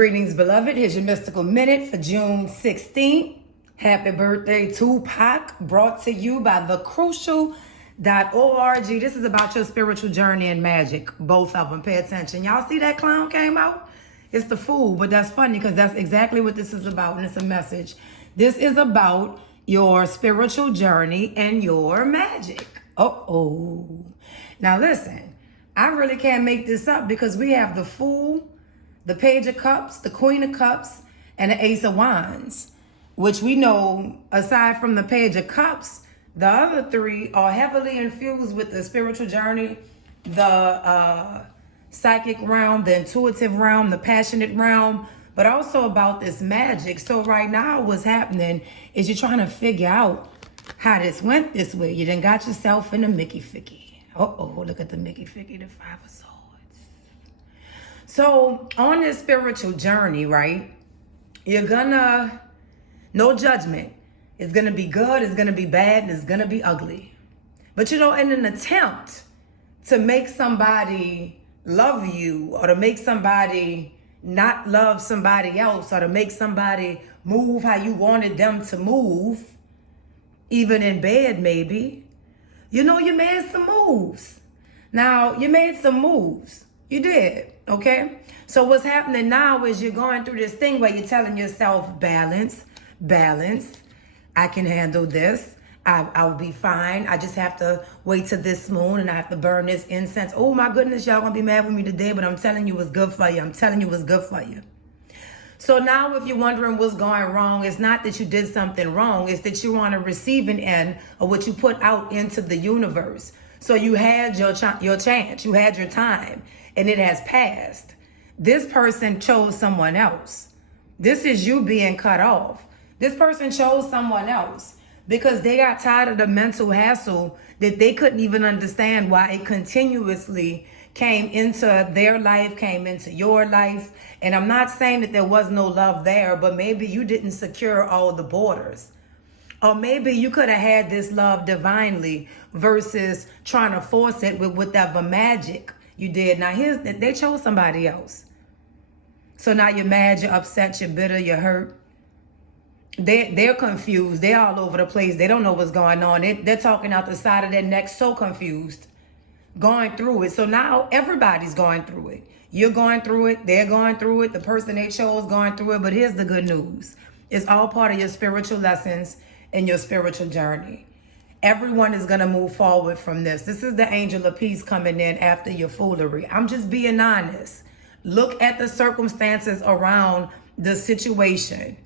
Greetings, beloved. Here's your mystical minute for June 16th. Happy birthday, Tupac, brought to you by thecrucial.org. This is about your spiritual journey and magic, both of them. Pay attention. Y'all see that clown came out? It's the fool, but that's funny because that's exactly what this is about, and it's a message. This is about your spiritual journey and your magic. Uh-oh. Now listen, I really can't make this up because we have the Fool, the Page of Cups, the Queen of Cups, and the Ace of Wands, which we know, aside from the Page of Cups, the other three are heavily infused with the spiritual journey, the psychic realm, the intuitive realm, the passionate realm, but also about this magic. So right now what's happening is you're trying to figure out how this went this way. You done got yourself in a Mickey Ficky. Uh-oh, look at the Mickey Ficky, the Five of Swords. So on this spiritual journey, right, you're gonna, no judgment. It's gonna be good, it's gonna be bad, and it's gonna be ugly. But you know, in an attempt to make somebody love you, or to make somebody not love somebody else, or to make somebody move how you wanted them to move, even in bed maybe, you know, you made some moves. Now, you made some moves. You did, okay? So what's happening now is you're going through this thing where you're telling yourself, balance, balance. I can handle this. I'll be fine. I just have to wait till this moon and I have to burn this incense. Oh my goodness, y'all gonna be mad with me today, but I'm telling you it's good for you. I'm telling you it's good for you. So now if you're wondering what's going wrong, it's not that you did something wrong. It's that you're on a receiving end of what you put out into the universe. So you had your chance, you had your time, and it has passed. This person chose someone else. This is you being cut off. This person chose someone else because they got tired of the mental hassle that they couldn't even understand why it continuously came into their life, came into your life. And I'm not saying that there was no love there, but maybe you didn't secure all the borders. Or maybe you could have had this love divinely versus trying to force it with whatever magic you did. Now they chose somebody else. So now you're mad, you're upset, you're bitter, you're hurt. They're confused. They're all over the place. They don't know what's going on. They're talking out the side of their neck, so confused, going through it. So now everybody's going through it. You're going through it. They're going through it. The person they chose going through it. But here's the good news. It's all part of your spiritual lessons and your spiritual journey. Everyone is going to move forward from this. This is the angel of peace coming in after your foolery. I'm just being honest. Look at the circumstances around the situation.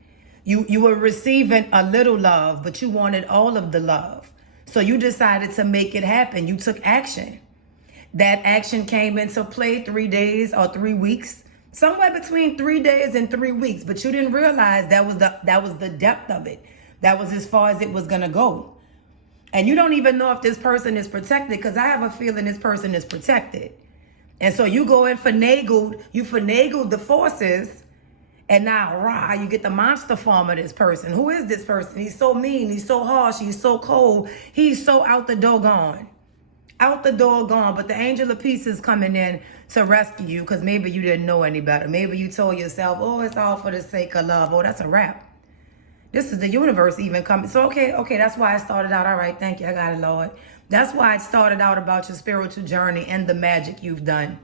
You were receiving a little love, but you wanted all of the love. So you decided to make it happen. You took action. That action came into play 3 days or 3 weeks, somewhere between 3 days and 3 weeks. But you didn't realize that was the depth of it. That was as far as it was gonna go. And you don't even know if this person is protected, because I have a feeling this person is protected. And so you go and finagled the forces. And now, rah, you get the monster form of this person. Who is this person? He's so mean. He's so harsh. He's so cold. He's so out the door gone. Out the door gone. But the angel of peace is coming in to rescue you because maybe you didn't know any better. Maybe you told yourself, oh, it's all for the sake of love. Oh, that's a wrap. This is the universe even coming. So, okay, that's why I started out. All right, thank you. I got it, Lord. That's why it started out about your spiritual journey and the magic you've done.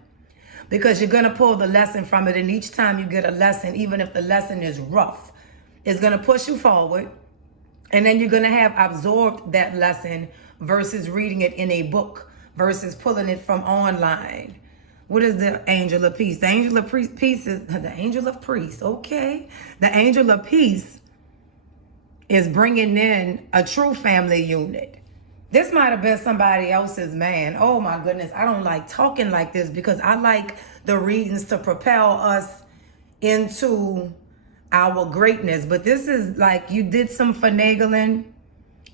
Because you're going to pull the lesson from it. And each time you get a lesson, even if the lesson is rough, it's going to push you forward. And then you're going to have absorbed that lesson versus reading it in a book versus pulling it from online. What is the angel of peace? The angel of peace is the angel of peace. Okay. The angel of peace is bringing in a true family unit. This might have been somebody else's man. Oh my goodness. I don't like talking like this because I like the readings to propel us into our greatness. But this is like you did some finagling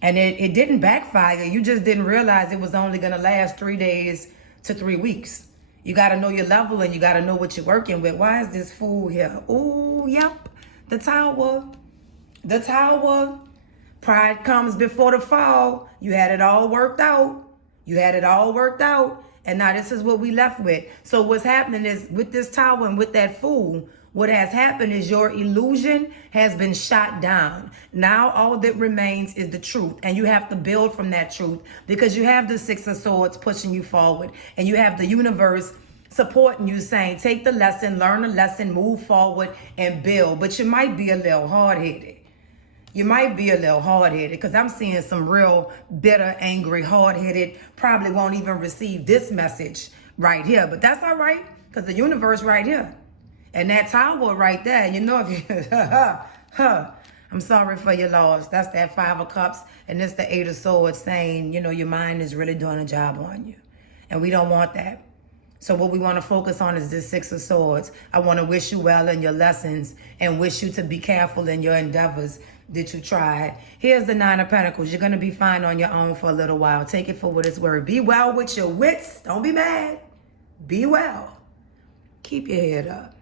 and it didn't backfire. You just didn't realize it was only going to last 3 days to 3 weeks. You got to know your level and you got to know what you're working with. Why is this fool here? Oh, yep. The tower. The tower. Pride comes before the fall. You had it all worked out. You had it all worked out. And now this is what we left with. So what's happening is with this tower and with that fool, What has happened is your illusion has been shot down. Now all that remains is the truth, and you have to build from that truth, because you have the Six of Swords pushing you forward, and you have the universe supporting you, saying, take the lesson, learn the lesson, move forward, and build. But you might be a little hard-headed. You might be a little hard-headed, because I'm seeing some real bitter, angry, hard-headed, probably won't even receive this message right here. But that's all right, because the universe right here. And that Tower right there, you know, if you, I'm sorry for your loss. That's that Five of Cups, and it's the Eight of Swords saying, you know, your mind is really doing a job on you. And we don't want that. So what we want to focus on is this Six of Swords. I want to wish you well in your lessons and wish you to be careful in your endeavors that you tried. Here's the Nine of Pentacles. You're going to be fine on your own for a little while. Take it for what it's worth. Be well with your wits. Don't be mad. Be well. Keep your head up.